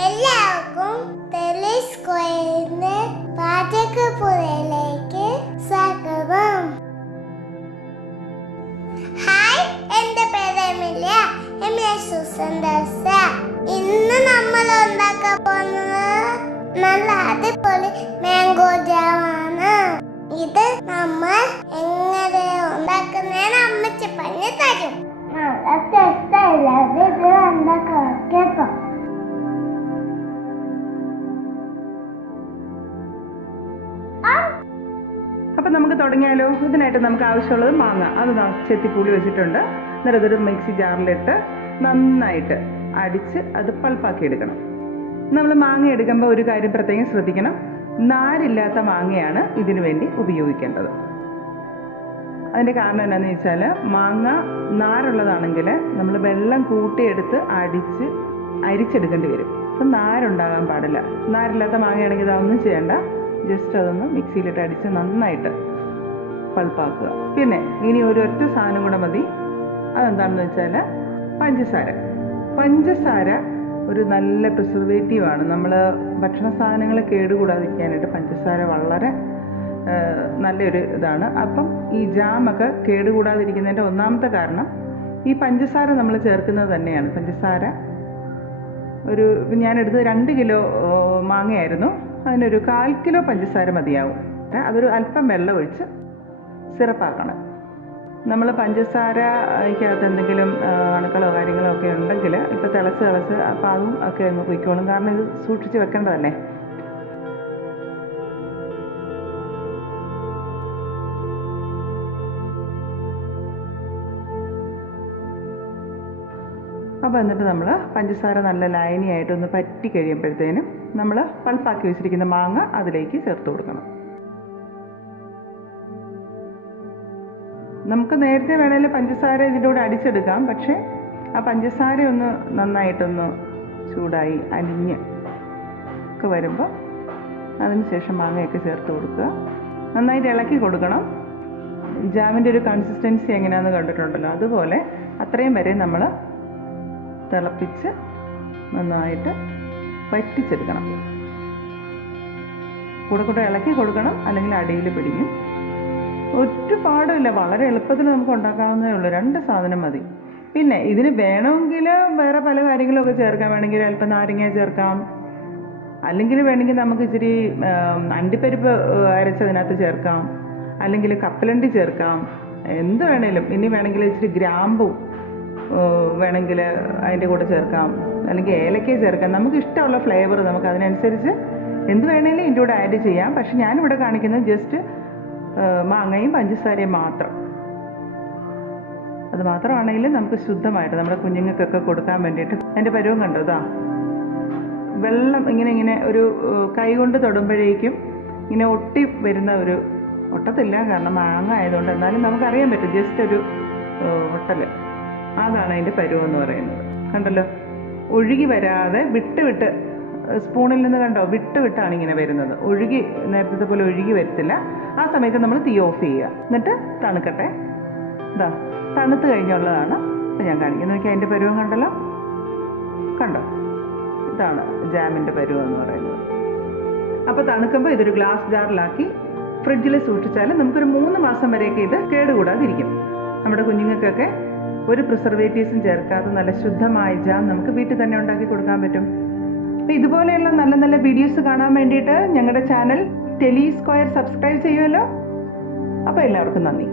എല്ലാവർക്കും ടെലിസ്കോയിന്റെ പാചകപ്പുരയിലേക്ക് സ്വാഗതം. ഹായ്, എന്റെ പേര് എമിലിയ. ഇന്ന് നമ്മൾ ഉണ്ടാക്കാൻ പോകുന്നത് നല്ല അടിപൊളി മാംഗോ ജാമാണ്. ഇത് നമ്മൾ എങ്ങനെ ഉണ്ടാക്കുന്നതെന്ന് അമ്മച്ചി പറഞ്ഞു തരും. ഇത് ഉണ്ടാക്കാം കേട്ടോ. അപ്പം നമുക്ക് തുടങ്ങിയാലോ. ഇതിനായിട്ട് നമുക്ക് ആവശ്യമുള്ളത് മാങ്ങ. അത് ചെത്തിപ്പുളി വെച്ചിട്ടുണ്ട്. എന്നിട്ട് അതൊരു മിക്സി ജാറിലിട്ട് നന്നായിട്ട് അടിച്ച് അത് പൾപ്പാക്കി എടുക്കണം. നമ്മൾ മാങ്ങ എടുക്കുമ്പോൾ ഒരു കാര്യം പ്രത്യേകം ശ്രദ്ധിക്കണം. നാരില്ലാത്ത മാങ്ങയാണ് ഇതിനു വേണ്ടി ഉപയോഗിക്കേണ്ടത്. അതിൻ്റെ കാരണം എന്താണെന്ന് വെച്ചാൽ, മാങ്ങ നാരുള്ളതാണെങ്കിൽ നമ്മൾ വെള്ളം കൂട്ടിയെടുത്ത് അരിച്ചെടുക്കേണ്ടി വരും. അപ്പം നാരുണ്ടാകാൻ പാടില്ല. നാരില്ലാത്ത മാങ്ങയാണെങ്കിൽ ഇതൊന്നും ചെയ്യേണ്ട. ജസ്റ്റ് അതൊന്ന് മിക്സിയിലിട്ട് അടിച്ച് നന്നായിട്ട് പൾപ്പാക്കുക. പിന്നെ ഇനി ഒരൊറ്റ സാധനം കൂടെ മതി. അതെന്താണെന്ന് വെച്ചാൽ പഞ്ചസാര ഒരു നല്ല പ്രിസർവേറ്റീവാണ്. നമ്മൾ ഭക്ഷണ സാധനങ്ങൾ കേടുകൂടാതിരിക്കാനായിട്ട് പഞ്ചസാര വളരെ നല്ലൊരു ഇതാണ്. അപ്പം ഈ ജാമൊക്കെ കേടുകൂടാതിരിക്കുന്നതിൻ്റെ ഒന്നാമത്തെ കാരണം ഈ പഞ്ചസാര നമ്മൾ ചേർക്കുന്നത് തന്നെയാണ്. പഞ്ചസാര ഞാനെടുത്തത് 2 കിലോ മാങ്ങയായിരുന്നു. അതിനൊരു 1/4 കിലോ പഞ്ചസാര മതിയാവും. അതൊരു അല്പം വെള്ളം ഒഴിച്ച് സിറപ്പാക്കണം. നമ്മൾ പഞ്ചസാരയ്ക്കകത്ത് എന്തെങ്കിലും അണുക്കളോ കാര്യങ്ങളോ ഒക്കെ ഉണ്ടെങ്കിൽ ഇപ്പോൾ തിളച്ച് അപ്പോൾ അതും ഒക്കെ അങ്ങ് പൊയ്ക്കോളും. കാരണം ഇത് സൂക്ഷിച്ച് വെക്കേണ്ടതല്ലേ. അപ്പോൾ എന്നിട്ട് നമ്മൾ പഞ്ചസാര നല്ല ലായനിയായിട്ടൊന്ന് പറ്റി കഴിയുമ്പോഴത്തേനും നമ്മൾ പൾപ്പാക്കി വെച്ചിരിക്കുന്ന മാങ്ങ അതിലേക്ക് ചേർത്ത് കൊടുക്കണം. നമുക്ക് നേരത്തെ വേണമെങ്കിൽ പഞ്ചസാര ഇതിൻ്റെ കൂടെ അടിച്ചെടുക്കാം. പക്ഷേ ആ പഞ്ചസാര ഒന്ന് നന്നായിട്ടൊന്ന് ചൂടായി അലിഞ്ഞ് ഒക്കെ വരുമ്പോൾ അതിന് ശേഷം മാങ്ങയൊക്കെ ചേർത്ത് കൊടുക്കുക. നന്നായിട്ട് ഇളക്കി കൊടുക്കണം. ജാമിൻ്റെ ഒരു കൺസിസ്റ്റൻസി എങ്ങനെയാണെന്ന് കണ്ടിട്ടുണ്ടല്ലോ, അതുപോലെ അത്രയും വരെ നമ്മൾ തിളപ്പിച്ച് നന്നായിട്ട് വറ്റിച്ചെടുക്കണം. കൂടെ ഇളക്കി കൊടുക്കണം, അല്ലെങ്കിൽ അടിയിൽ പിടിക്കും. ഒരുപാടില്ല, വളരെ എളുപ്പത്തിൽ നമുക്ക് ഉണ്ടാക്കാവുന്നതേ ഉള്ളൂ. 2 സാധനം മതി. പിന്നെ ഇതിന് വേണമെങ്കിൽ വേറെ പല കാര്യങ്ങളൊക്കെ ചേർക്കാം. വേണമെങ്കിൽ അല്പം നാരങ്ങ ചേർക്കാം, അല്ലെങ്കിൽ വേണമെങ്കിൽ നമുക്ക് ഇച്ചിരി അണ്ടിപ്പരിപ്പ് അരച്ചതിനകത്ത് ചേർക്കാം, അല്ലെങ്കിൽ കപ്പലണ്ടി ചേർക്കാം, എന്ത് വേണേലും. ഇനി വേണമെങ്കിൽ ഇച്ചിരി ഗ്രാമ്പൂ വേണമെങ്കിൽ അതിൻ്റെ കൂടെ ചേർക്കാം, അല്ലെങ്കിൽ ഏലക്ക ചേർക്കാം. നമുക്ക് ഇഷ്ടമുള്ള ഫ്ലേവർ നമുക്ക് അതിനനുസരിച്ച് എന്ത് വേണമെങ്കിലും ഇതിൻ്റെ കൂടെ ആഡ് ചെയ്യാം. പക്ഷെ ഞാനിവിടെ കാണിക്കുന്നത് ജസ്റ്റ് മാങ്ങയും പഞ്ചസാരയും മാത്രം. അത് മാത്രമാണെങ്കിൽ നമുക്ക് ശുദ്ധമായിട്ട് നമ്മുടെ കുഞ്ഞുങ്ങൾക്കൊക്കെ കൊടുക്കാൻ വേണ്ടിയിട്ട്. അതിൻ്റെ പരുവം കണ്ടോ, ഇതാ വെള്ളം ഇങ്ങനെ ഒരു കൈ കൊണ്ട് തൊടുമ്പോഴേക്കും ഇങ്ങനെ ഒട്ടി വരുന്ന ഒട്ടത്തില്ല, കാരണം മാങ്ങ ആയതുകൊണ്ട്. എന്നാലും നമുക്കറിയാൻ പറ്റും ജസ്റ്റ് ഒരു ഒട്ടൽ. അതാണ് അതിൻ്റെ പരുവം എന്ന് പറയുന്നത്. കണ്ടല്ലോ, ഒഴുകി വരാതെ വിട്ട് സ്പൂണിൽ നിന്ന് കണ്ടോ, വിട്ടാണ് ഇങ്ങനെ വരുന്നത്. നേരത്തെ പോലെ ഒഴുകി വരത്തില്ല. ആ സമയത്ത് നമ്മൾ തീ ഓഫ് ചെയ്യുക. എന്നിട്ട് തണുക്കട്ടെ. ഇതാ തണുത്ത് കഴിഞ്ഞുള്ളതാണ് ഇപ്പം ഞാൻ കാണിക്കുന്നത്. നോക്കി, അതിൻ്റെ പരുവം കണ്ടോ. ഇതാണ് ജാമിൻ്റെ പരുവം എന്ന് പറയുന്നത്. അപ്പോൾ തണുക്കുമ്പോൾ ഇതൊരു ഗ്ലാസ് ജാറിലാക്കി ഫ്രിഡ്ജിൽ സൂക്ഷിച്ചാൽ നമുക്കൊരു 3 മാസം വരെയൊക്കെ ഇത് കേടുകൂടാതിരിക്കും. നമ്മുടെ കുഞ്ഞുങ്ങൾക്കൊക്കെ ഒരു പ്രിസർവേറ്റീവ്സും ചേർക്കാതെ നല്ല ശുദ്ധമായ ജാം നമുക്ക് വീട്ടിൽ തന്നെ ഉണ്ടാക്കി കൊടുക്കാൻ പറ്റും. അപ്പോൾ ഇതുപോലെയുള്ള നല്ല നല്ല വീഡിയോസ് കാണാൻ വേണ്ടിയിട്ട് ഞങ്ങളുടെ ചാനൽ ടെലിസ്ക്വയർ സബ്സ്ക്രൈബ് ചെയ്യുമല്ലോ. അപ്പോൾ എല്ലാവർക്കും നന്ദി.